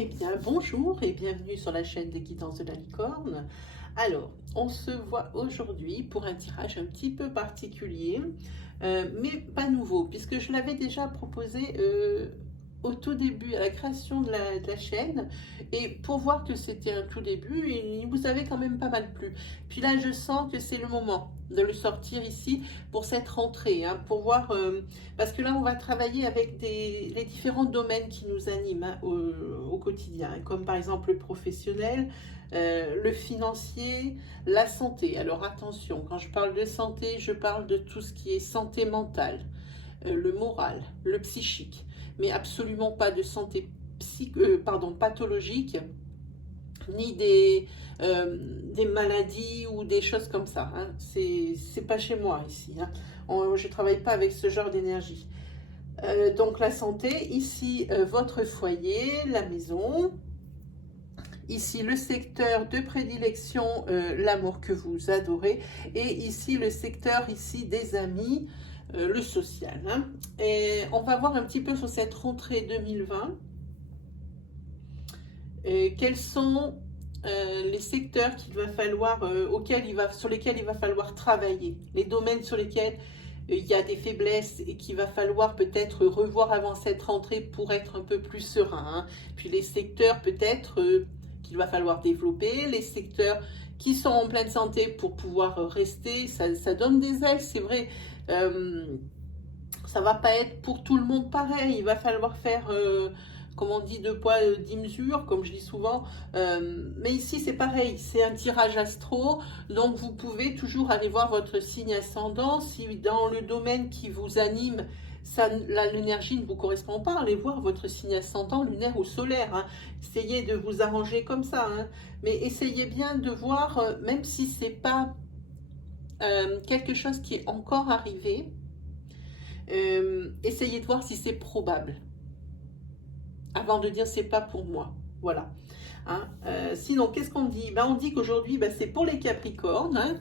Eh bien, bonjour et bienvenue sur la chaîne des guidances de la licorne. Alors, on se voit aujourd'hui pour un tirage un petit peu particulier, mais pas nouveau, puisque je l'avais déjà proposé au tout début, à la création de la chaîne, et pour voir que c'était un tout début, il vous avait quand même pas mal plu. Puis là, je sens que c'est le moment de le sortir ici pour cette rentrée, hein, pour voir, parce que là, on va travailler avec les différents domaines qui nous animent, hein, au quotidien, hein, comme par exemple le professionnel, le financier, la santé. Alors attention, quand je parle de santé, je parle de tout ce qui est santé mentale, le moral, le psychique, mais absolument pas de santé pathologique, ni des maladies ou des choses comme ça, hein. C'est pas chez moi ici, hein. Je ne travaille pas avec ce genre d'énergie. Donc la santé, ici votre foyer, la maison, ici le secteur de prédilection, l'amour que vous adorez, et ici le secteur ici des amis, le social, hein. Et on va voir un petit peu sur cette rentrée 2020 quels sont les secteurs qu'il va falloir, sur lesquels il va falloir travailler, les domaines sur lesquels il y a des faiblesses et qu'il va falloir peut-être revoir avant cette rentrée pour être un peu plus serein, hein. Puis les secteurs peut-être qu'il va falloir développer, les secteurs qui sont en pleine santé pour pouvoir rester, ça donne des ailes, c'est vrai. Ça va pas être pour tout le monde pareil, il va falloir faire, comme on dit, 2 poids, 10 mesures, comme je dis souvent. Mais ici, c'est pareil, c'est un tirage astro, donc vous pouvez toujours aller voir votre signe ascendant. Si dans le domaine qui vous anime, l'énergie ne vous correspond pas, allez voir votre signe ascendant, lunaire ou solaire, hein. Essayez de vous arranger comme ça, hein. Mais essayez bien de voir, même si c'est pas quelque chose qui est encore arrivé, essayez de voir si c'est probable avant de dire c'est pas pour moi. Voilà. Hein, sinon, qu'est-ce qu'on dit? On dit qu'aujourd'hui, c'est pour les Capricornes, hein,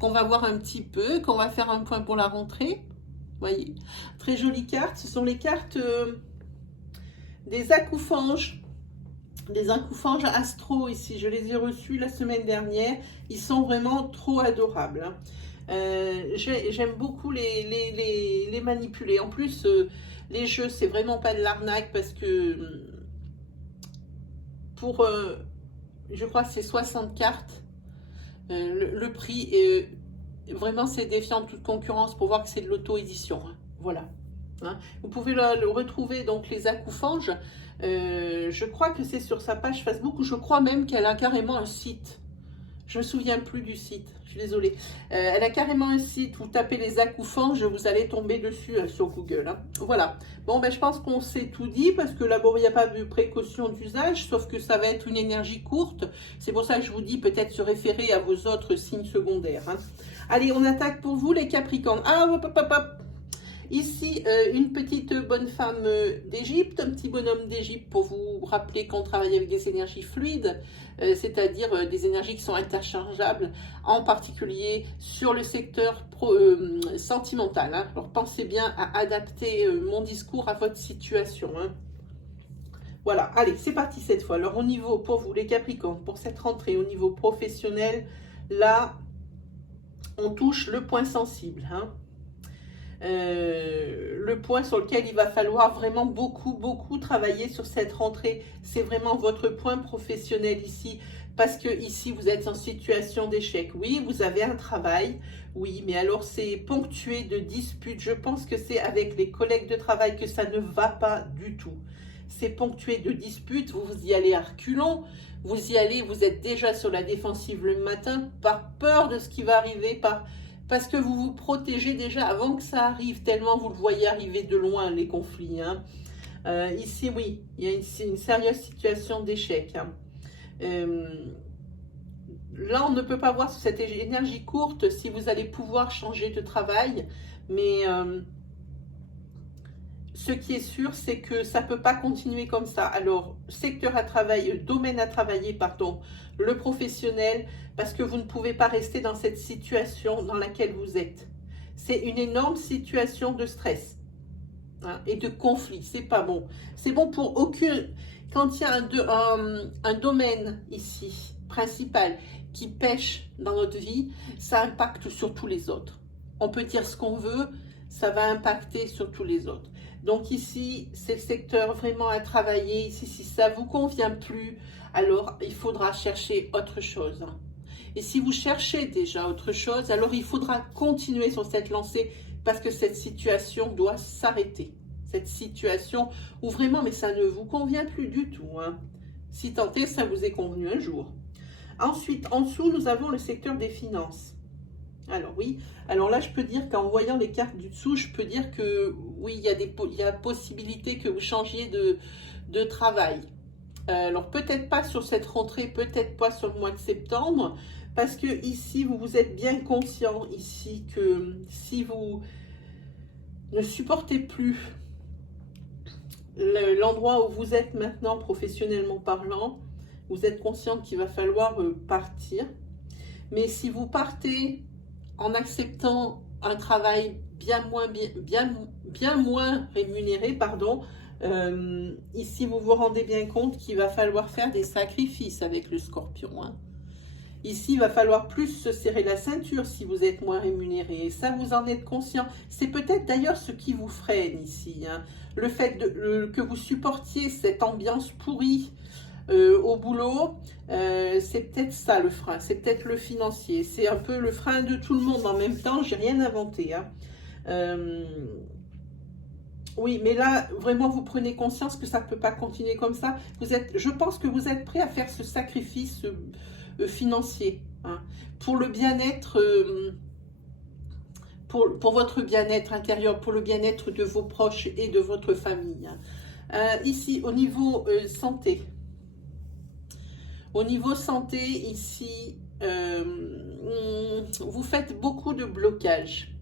qu'on va voir un petit peu, qu'on va faire un point pour la rentrée. Voyez, très jolies cartes. Ce sont les cartes des accoufanges. Des accoufanges astro ici. Je les ai reçus la semaine dernière. Ils sont vraiment trop adorables, hein. J'aime beaucoup les manipuler. En plus, les jeux, c'est vraiment pas de l'arnaque parce que pour, je crois que c'est 60 cartes, le prix est vraiment, c'est défiant de toute concurrence pour voir que c'est de l'auto-édition, hein. Voilà. Hein. Vous pouvez le retrouver, donc les accoufanges. Je crois que c'est sur sa page Facebook, ou je crois même qu'elle a carrément un site. Je ne me souviens plus du site, je suis désolée. Elle a carrément un site, vous tapez les accoufanges, vous allez tomber dessus sur Google, hein. Voilà. Bon, je pense qu'on s'est tout dit, parce que là, bon, il n'y a pas de précaution d'usage, sauf que ça va être une énergie courte. C'est pour ça que je vous dis peut-être se référer à vos autres signes secondaires, hein. Allez, on attaque pour vous, les Capricornes. Ah, hop, hop, hop, hop. Ici, une petite bonne femme d'Égypte, un petit bonhomme d'Égypte pour vous rappeler qu'on travaille avec des énergies fluides, c'est-à-dire des énergies qui sont interchangeables, en particulier sur le secteur sentimental, hein. Alors pensez bien à adapter mon discours à votre situation, hein. Voilà, allez, c'est parti cette fois. Alors au niveau, pour vous les Capricornes, pour cette rentrée, au niveau professionnel, là, on touche le point sensible, hein. Le point sur lequel il va falloir vraiment beaucoup travailler sur cette rentrée, c'est vraiment votre point professionnel ici, parce que ici vous êtes en situation d'échec. Oui, vous avez un travail, oui, mais alors c'est ponctué de disputes. Je pense que c'est avec les collègues de travail que ça ne va pas du tout. C'est ponctué de disputes, vous y allez à reculons, vous y allez, vous êtes déjà sur la défensive le matin par peur de ce qui va arriver, parce que vous vous protégez déjà avant que ça arrive, tellement vous le voyez arriver de loin, les conflits, hein. Ici, oui, il y a une sérieuse situation d'échec, hein. Là, on ne peut pas voir sur cette énergie courte si vous allez pouvoir changer de travail, mais ce qui est sûr, c'est que ça ne peut pas continuer comme ça. Alors, secteur à travailler, domaine à travailler, pardon, le professionnel, parce que vous ne pouvez pas rester dans cette situation dans laquelle vous êtes. C'est une énorme situation de stress, hein, et de conflit. C'est pas bon. C'est bon pour aucune. quand il y a un domaine ici, principal, qui pêche dans notre vie, ça impacte sur tous les autres. On peut dire ce qu'on veut, ça va impacter sur tous les autres. Donc ici, c'est le secteur vraiment à travailler. Ici, si ça ne vous convient plus, alors il faudra chercher autre chose. Et si vous cherchez déjà autre chose, alors il faudra continuer sur cette lancée parce que cette situation doit s'arrêter. Cette situation où vraiment, mais ça ne vous convient plus du tout. Hein. Si tant est, ça vous est convenu un jour. Ensuite, en dessous, nous avons le secteur des finances. Alors oui, alors là, je peux dire qu'en voyant les cartes du dessous, je peux dire que oui, il y a possibilité que vous changiez de travail. Alors peut-être pas sur cette rentrée, peut-être pas sur le mois de septembre, parce que ici, vous êtes bien conscient ici que si vous ne supportez plus l'endroit où vous êtes maintenant, professionnellement parlant, vous êtes conscient qu'il va falloir partir. Mais si vous partez en acceptant un travail bien moins rémunéré, pardon, ici vous vous rendez bien compte qu'il va falloir faire des sacrifices avec le Scorpion. Hein. Ici, il va falloir plus se serrer la ceinture si vous êtes moins rémunéré. Et ça, vous en êtes conscient. C'est peut-être d'ailleurs ce qui vous freine ici. Hein. Le fait que vous supportiez cette ambiance pourrie au boulot, c'est peut-être ça le frein. C'est peut-être le financier. C'est un peu le frein de tout le monde en même temps. J'ai rien inventé. Hein. Oui, mais là, vraiment, vous prenez conscience que ça ne peut pas continuer comme ça. Je pense que vous êtes prêt à faire ce sacrifice financier, hein, pour le bien-être, pour votre bien-être intérieur, pour le bien-être de vos proches et de votre famille. Hein. Ici, au niveau santé. Au niveau santé, ici, vous faites beaucoup de blocages.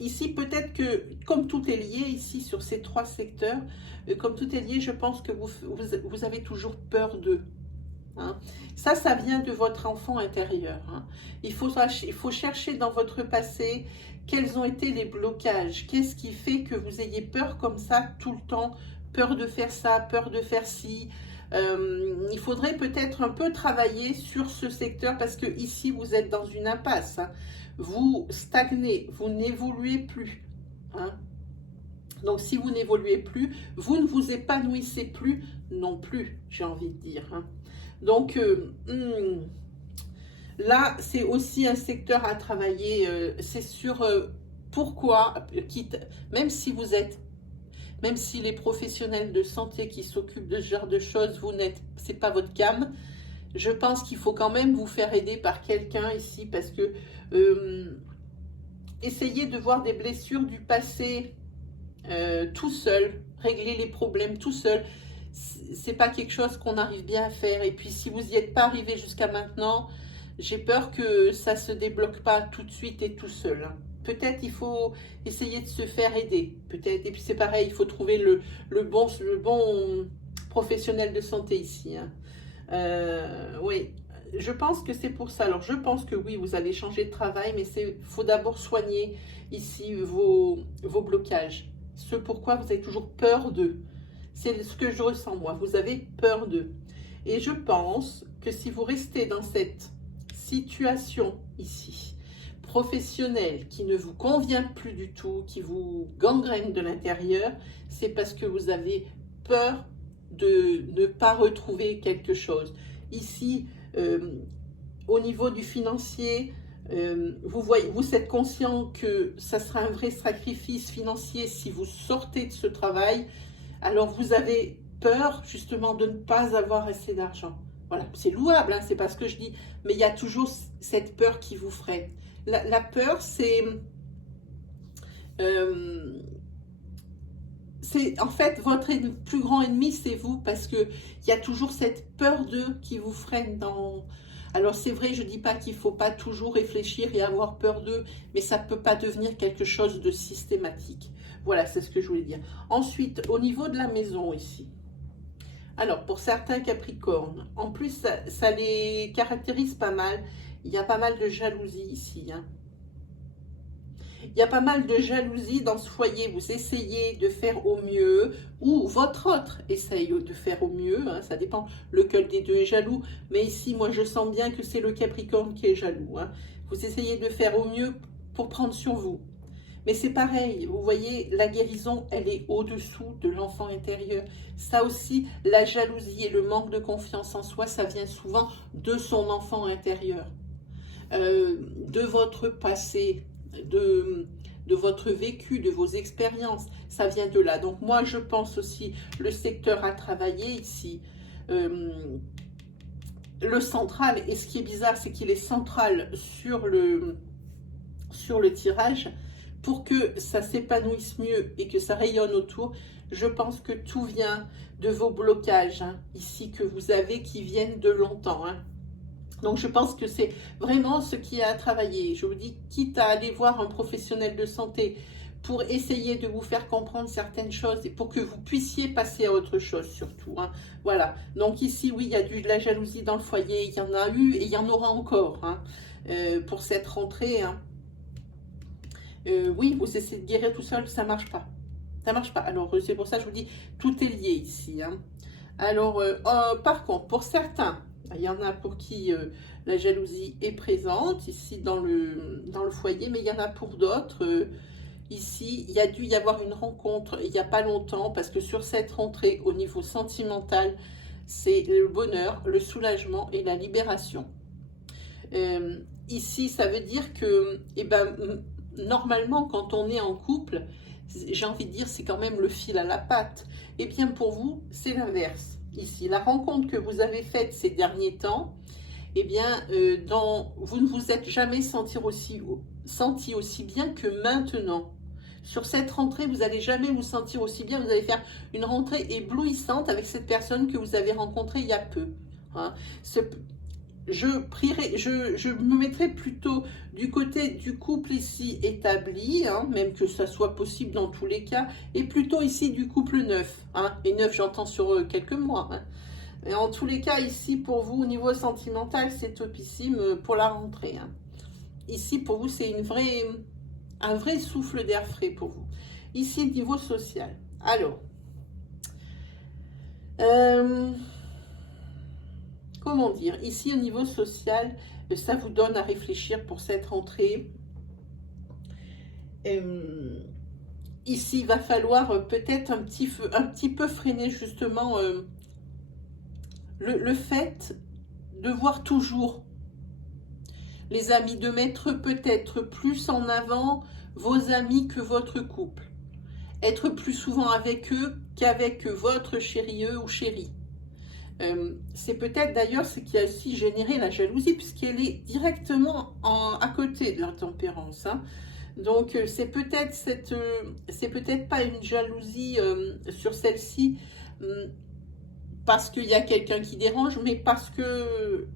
Ici, peut-être que, comme tout est lié ici sur ces trois secteurs, comme tout est lié, je pense que vous avez toujours peur d'eux. Hein. Ça vient de votre enfant intérieur. Hein. Il faut chercher dans votre passé quels ont été les blocages. Qu'est-ce qui fait que vous ayez peur comme ça tout le temps? Peur de faire ça, peur de faire ci. Il faudrait peut-être un peu travailler sur ce secteur parce que ici, vous êtes dans une impasse. Hein. Vous stagnez, vous n'évoluez plus. Hein. Donc, si vous n'évoluez plus, vous ne vous épanouissez plus non plus, j'ai envie de dire. Hein. Donc, là, c'est aussi un secteur à travailler. C'est sur pourquoi, même si les professionnels de santé qui s'occupent de ce genre de choses, c'est pas votre cam. Je pense qu'il faut quand même vous faire aider par quelqu'un ici parce que essayez de voir des blessures du passé tout seul, régler les problèmes tout seul. C'est pas quelque chose qu'on arrive bien à faire. Et puis si vous n'y êtes pas arrivé jusqu'à maintenant, j'ai peur que ça se débloque pas tout de suite et tout seul. Hein. Peut-être il faut essayer de se faire aider. Peut-être. Et puis c'est pareil, il faut trouver le bon professionnel de santé ici. Hein. Oui, je pense que c'est pour ça. Alors je pense que oui, vous allez changer de travail, mais il faut d'abord soigner ici vos blocages. Ce pourquoi vous avez toujours peur d'eux. C'est ce que je ressens moi. Vous avez peur d'eux. Et je pense que si vous restez dans cette situation ici, professionnelle, qui ne vous convient plus du tout, qui vous gangrène de l'intérieur, c'est parce que vous avez peur de ne pas retrouver quelque chose. Ici, au niveau du financier, vous êtes conscient que ça sera un vrai sacrifice financier si vous sortez de ce travail. Alors vous avez peur justement de ne pas avoir assez d'argent. Voilà, c'est louable, hein, c'est pas ce que je dis, mais il y a toujours cette peur qui vous freine. La peur, c'est en fait votre plus grand ennemi, c'est vous, parce que il y a toujours cette peur d'eux qui vous freine dans. Alors c'est vrai, je dis pas qu'il faut pas toujours réfléchir et avoir peur d'eux, mais ça peut pas devenir quelque chose de systématique. Voilà, c'est ce que je voulais dire. Ensuite, au niveau de la maison ici. Alors, pour certains Capricornes, en plus, ça les caractérise pas mal. Il y a pas mal de jalousie ici. Hein. Il y a pas mal de jalousie dans ce foyer. Vous essayez de faire au mieux, ou votre autre essaye de faire au mieux, hein, ça dépend, lequel des deux est jaloux. Mais ici, moi, je sens bien que c'est le Capricorne qui est jaloux. Hein. Vous essayez de faire au mieux pour prendre sur vous. Mais c'est pareil, vous voyez, la guérison, elle est au-dessous de l'enfant intérieur. Ça aussi, la jalousie et le manque de confiance en soi, ça vient souvent de son enfant intérieur, de votre passé, de votre vécu, de vos expériences. Ça vient de là. Donc moi, je pense aussi, le secteur à travailler ici, le central, et ce qui est bizarre, c'est qu'il est central sur le tirage, pour que ça s'épanouisse mieux et que ça rayonne autour. Je pense que tout vient de vos blocages, hein, ici, que vous avez, qui viennent de longtemps. Hein. Donc, je pense que c'est vraiment ce qui est à travailler. Je vous dis, quitte à aller voir un professionnel de santé pour essayer de vous faire comprendre certaines choses et pour que vous puissiez passer à autre chose, surtout. Hein. Voilà. Donc, ici, oui, il y a de la jalousie dans le foyer. Il y en a eu et il y en aura encore, hein, pour cette rentrée, hein. Oui, vous essayez de guérir tout seul, ça marche pas. Ça marche pas. Alors, c'est pour ça que je vous dis, tout est lié ici. Hein. Alors, par contre, pour certains, il y en a pour qui la jalousie est présente, ici dans le foyer, mais il y en a pour d'autres. Ici, il y a dû y avoir une rencontre il n'y a pas longtemps, parce que sur cette rentrée, au niveau sentimental, c'est le bonheur, le soulagement et la libération. Ici, ça veut dire que, eh ben, normalement, quand on est en couple, j'ai envie de dire, c'est quand même le fil à la patte. Eh bien, pour vous, c'est l'inverse. Ici, la rencontre que vous avez faite ces derniers temps, eh bien, vous ne vous êtes jamais senti aussi bien que maintenant. Sur cette rentrée, vous n'allez jamais vous sentir aussi bien. Vous allez faire une rentrée éblouissante avec cette personne que vous avez rencontrée il y a peu. Hein. Je me mettrai plutôt du côté du couple ici établi, hein, même que ça soit possible dans tous les cas, et plutôt ici du couple neuf. Hein, et neuf, j'entends sur quelques mois. Hein. Et en tous les cas, ici, pour vous, au niveau sentimental, c'est topissime pour la rentrée. Hein. Ici, pour vous, c'est un vrai souffle d'air frais pour vous. Ici, niveau social. Alors, comment dire, ici, au niveau social, ça vous donne à réfléchir pour cette rentrée. Ici, il va falloir peut-être un petit peu freiner justement le fait de voir toujours les amis, de mettre peut-être plus en avant vos amis que votre couple. Être plus souvent avec eux qu'avec votre chérie ou chéri. C'est peut-être d'ailleurs ce qui a aussi généré la jalousie, puisqu'elle est directement à côté de la tempérance. Hein. Donc c'est peut-être pas une jalousie sur celle-ci parce qu'il y a quelqu'un qui dérange, mais parce que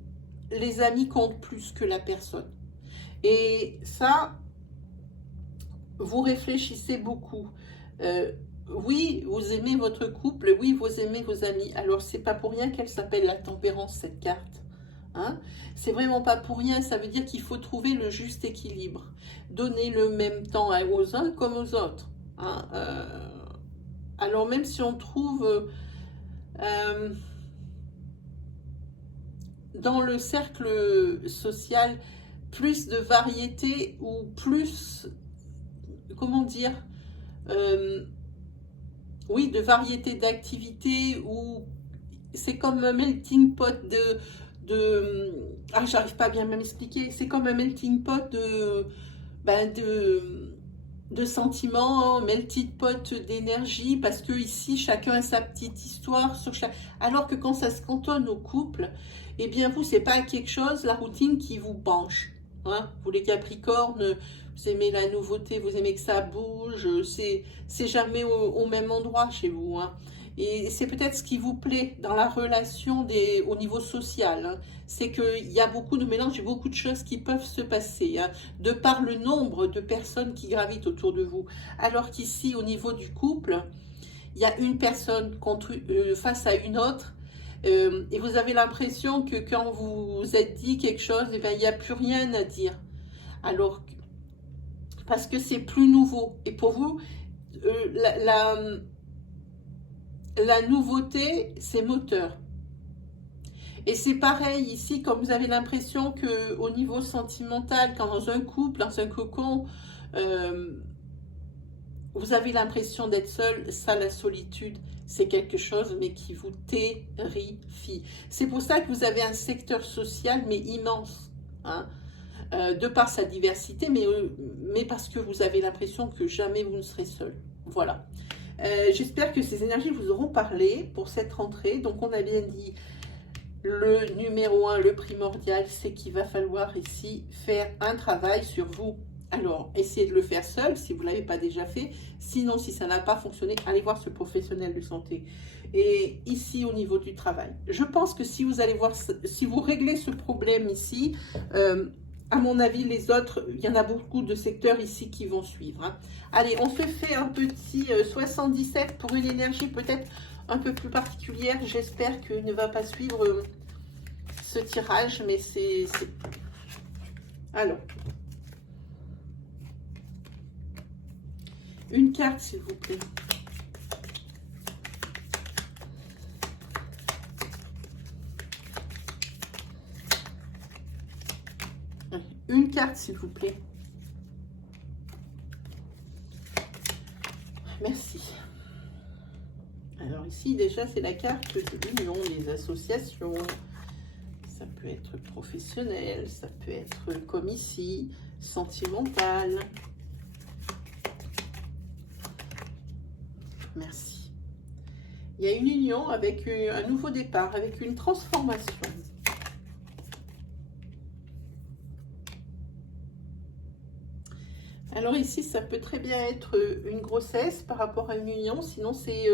les amis comptent plus que la personne. Et ça, vous réfléchissez beaucoup. Oui, vous aimez votre couple, oui, vous aimez vos amis. Alors, c'est pas pour rien qu'elle s'appelle la tempérance, cette carte. Hein? C'est vraiment pas pour rien, ça veut dire qu'il faut trouver le juste équilibre. Donner le même temps aux uns comme aux autres. Hein? Alors, même si on trouve dans le cercle social plus de variété ou plus, comment dire, oui, de variété d'activités, ou c'est comme un melting pot j'arrive pas à bien m'expliquer, c'est comme un melting pot de sentiments, melting pot d'énergie, parce que ici, chacun a sa petite histoire, alors que quand ça se cantonne au couple, eh bien, vous, c'est pas quelque chose, la routine qui vous penche. Hein? Vous, les Capricornes, vous aimez la nouveauté, vous aimez que ça bouge, c'est jamais au même endroit chez vous. Hein. Et c'est peut-être ce qui vous plaît dans la relation au niveau social. Hein. C'est qu'il y a beaucoup de mélanges et beaucoup de choses qui peuvent se passer, hein, de par le nombre de personnes qui gravitent autour de vous. Alors qu'ici, au niveau du couple, il y a une personne face à une autre, et vous avez l'impression que quand vous vous êtes dit quelque chose, eh ben, il n'y a plus rien à dire. Alors, parce que c'est plus nouveau. Et pour vous, la nouveauté, c'est moteur. Et c'est pareil ici, quand vous avez l'impression qu'au niveau sentimental, quand dans un couple, dans un cocon, vous avez l'impression d'être seul, ça, la solitude, c'est quelque chose, mais qui vous terrifie. C'est pour ça que vous avez un secteur social, mais immense, hein, de par sa diversité, mais parce que vous avez l'impression que jamais vous ne serez seul. Voilà. J'espère que ces énergies vous auront parlé pour cette rentrée. Donc, on a bien dit, le numéro 1, le primordial, c'est qu'il va falloir ici faire un travail sur vous. Alors, essayez de le faire seul si vous ne l'avez pas déjà fait. Sinon, si ça n'a pas fonctionné, allez voir ce professionnel de santé. Et ici, au niveau du travail, je pense que si vous allez voir, si vous réglez ce problème ici, à mon avis, les autres, il y en a beaucoup de secteurs ici qui vont suivre. Hein. Allez, on se fait un petit 77 pour une énergie peut-être un peu plus particulière. J'espère qu'il ne va pas suivre ce tirage, mais c'est... Alors, une carte, s'il vous plaît. Une carte, s'il vous plaît. Merci. Alors ici, déjà, c'est la carte de l'union, les associations. Ça peut être professionnel, ça peut être comme ici, sentimental. Merci. Il y a une union avec un nouveau départ, avec une transformation. Alors ici, ça peut très bien être une grossesse par rapport à une union, sinon c'est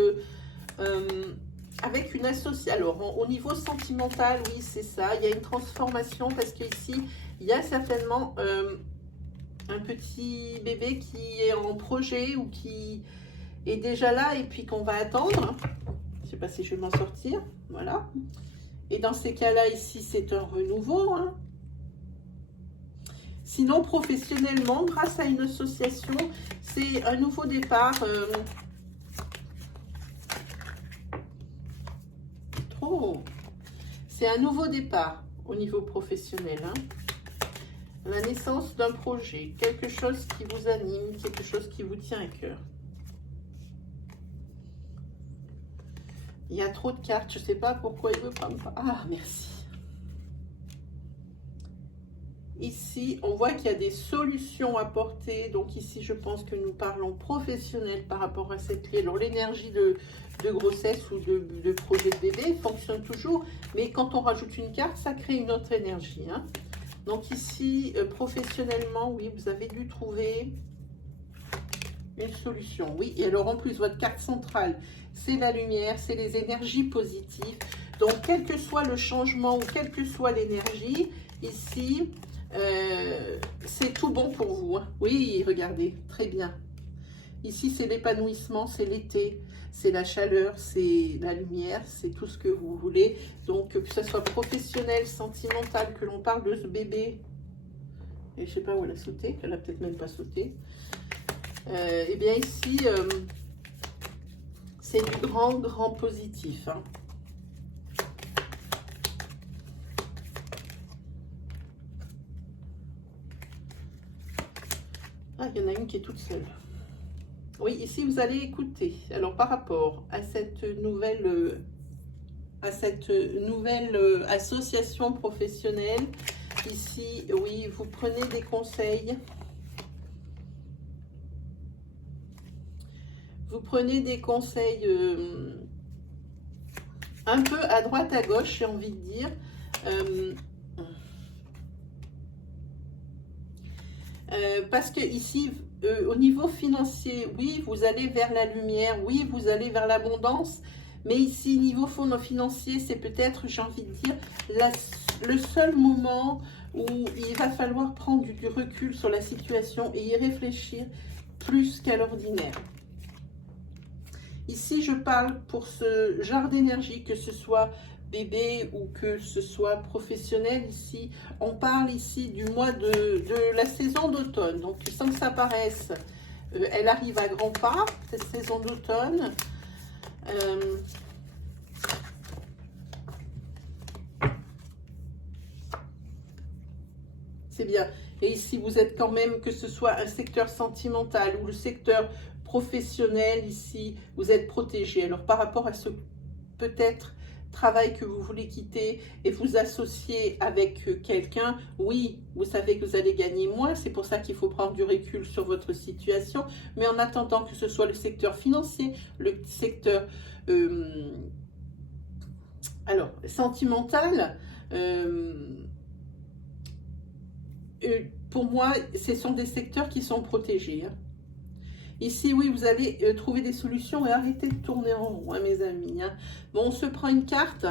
avec une association. Alors au niveau sentimental, oui, c'est ça, il y a une transformation parce qu'ici, il y a certainement un petit bébé qui est en projet ou qui est déjà là et puis qu'on va attendre. Je ne sais pas si je vais m'en sortir, voilà. Et dans ces cas-là, ici, c'est un renouveau, hein. Sinon, professionnellement, grâce à une association, c'est un nouveau départ. C'est un nouveau départ au niveau professionnel. Hein. La naissance d'un projet, quelque chose qui vous anime, quelque chose qui vous tient à cœur. Il y a trop de cartes, je ne sais pas pourquoi il ne veut pas me... Ah, merci. Ici, on voit qu'il y a des solutions à apporter. Donc ici, je pense que nous parlons professionnel par rapport à cette clé. Alors l'énergie de grossesse ou de projet de bébé fonctionne toujours. Mais quand on rajoute une carte, ça crée une autre énergie. Hein. Donc ici, professionnellement, oui, vous avez dû trouver une solution. Oui, et alors en plus, votre carte centrale, c'est la lumière, c'est les énergies positives. Donc, quel que soit le changement ou quelle que soit l'énergie, ici... c'est tout bon pour vous. Hein. Oui, regardez, très bien. Ici, c'est l'épanouissement, c'est l'été, c'est la chaleur, c'est la lumière, c'est tout ce que vous voulez. Donc, que ce soit professionnel, sentimental, que l'on parle de ce bébé. Et je sais pas où elle a sauté, elle a peut-être même pas sauté. Eh bien, ici, c'est du grand positif. Hein. Ah, il y en a une qui est toute seule. Oui, ici, vous allez écouter. Alors, par rapport à cette nouvelle association professionnelle, ici, oui, vous prenez des conseils. Vous prenez des conseils un peu à droite, à gauche, j'ai envie de dire. Parce que ici, au niveau financier, oui, vous allez vers la lumière, oui, vous allez vers l'abondance, mais ici, niveau financier, c'est peut-être, j'ai envie de dire, le seul moment où il va falloir prendre du recul sur la situation et y réfléchir plus qu'à l'ordinaire. Ici, je parle pour ce genre d'énergie, que ce soit bébé ou que ce soit professionnel ici. On parle ici du mois de la saison d'automne. Donc, sans que ça paraisse, elle arrive à grands pas, cette saison d'automne. C'est bien. Et ici, vous êtes quand même, que ce soit un secteur sentimental ou le secteur professionnel, ici, vous êtes protégé. Alors, par rapport à ce peut-être travail que vous voulez quitter et vous associer avec quelqu'un, oui, vous savez que vous allez gagner moins. C'est pour ça qu'il faut prendre du recul sur votre situation. Mais en attendant que ce soit le secteur financier, le secteur alors sentimental, pour moi, ce sont des secteurs qui sont protégés. Hein. Ici, oui, vous allez trouver des solutions et arrêter de tourner en rond, hein, mes amis. Hein. Bon, on se prend une carte.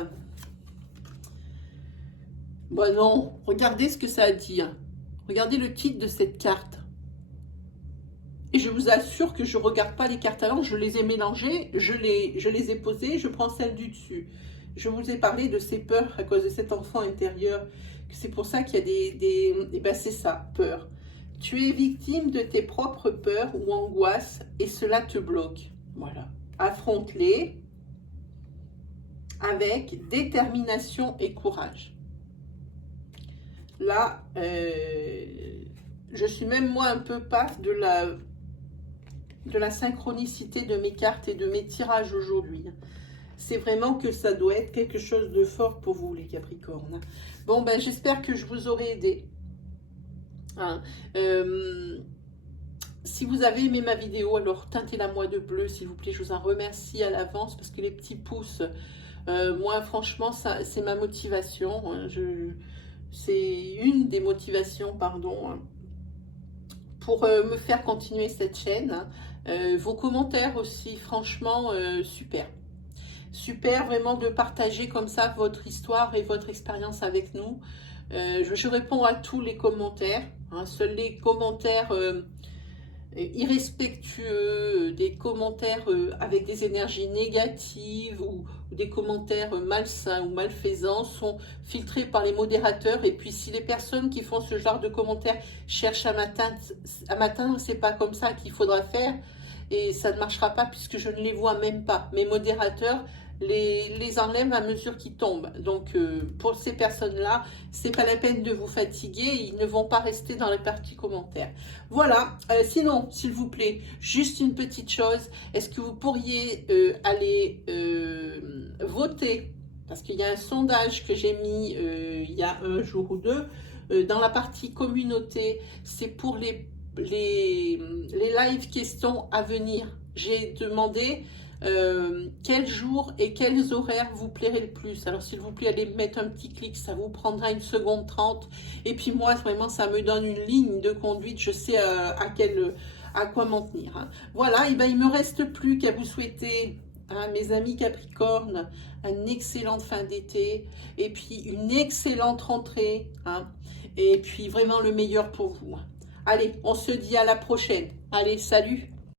Bon, non, regardez ce que ça a dit. Hein. Regardez le titre de cette carte. Et je vous assure que je ne regarde pas les cartes avant, je les ai mélangées, je les ai posées, je prends celle du dessus. Je vous ai parlé de ces peurs à cause de cet enfant intérieur. C'est pour ça qu'il y a et ben c'est ça, peur. Tu es victime de tes propres peurs ou angoisses et cela te bloque. Voilà. Affronte-les avec détermination et courage. Là, je suis même moi un peu paf de la synchronicité de mes cartes et de mes tirages aujourd'hui. C'est vraiment que ça doit être quelque chose de fort pour vous, les Capricornes. Bon, ben j'espère que je vous aurai aidé. Hein. Si vous avez aimé ma vidéo, alors teintez-la moi de bleu, s'il vous plaît. Je vous en remercie à l'avance parce que les petits pouces, moi, franchement, c'est ma motivation. Hein. C'est une des motivations, pardon, hein, pour me faire continuer cette chaîne. Hein. Vos commentaires aussi, franchement, super. Super vraiment de partager comme ça votre histoire et votre expérience avec nous. Je réponds à tous les commentaires. Hein, seuls les commentaires irrespectueux, des commentaires avec des énergies négatives ou des commentaires malsains ou malfaisants sont filtrés par les modérateurs. Et puis si les personnes qui font ce genre de commentaires cherchent à m'atteindre, c'est pas comme ça qu'il faudra faire. Et ça ne marchera pas puisque je ne les vois même pas. Mes modérateurs les enlèvent à mesure qu'ils tombent. Donc, pour ces personnes-là, c'est pas la peine de vous fatiguer. Ils ne vont pas rester dans les parties commentaires. Voilà. Sinon, s'il vous plaît, juste une petite chose. Est-ce que vous pourriez aller voter? Parce qu'il y a un sondage que j'ai mis il y a un jour ou deux. Dans la partie communauté, c'est pour les live questions à venir. J'ai demandé quel jour et quels horaires vous plairaient le plus. Alors s'il vous plaît, allez mettre un petit clic, ça vous prendra 1 seconde 30. Et puis moi, vraiment, ça me donne une ligne de conduite. Je sais à quoi m'en tenir. Hein. Voilà, et ben il me reste plus qu'à vous souhaiter, hein, mes amis Capricorne, une excellente fin d'été et puis une excellente rentrée. Hein, et puis vraiment le meilleur pour vous. Allez, on se dit à la prochaine. Allez, salut!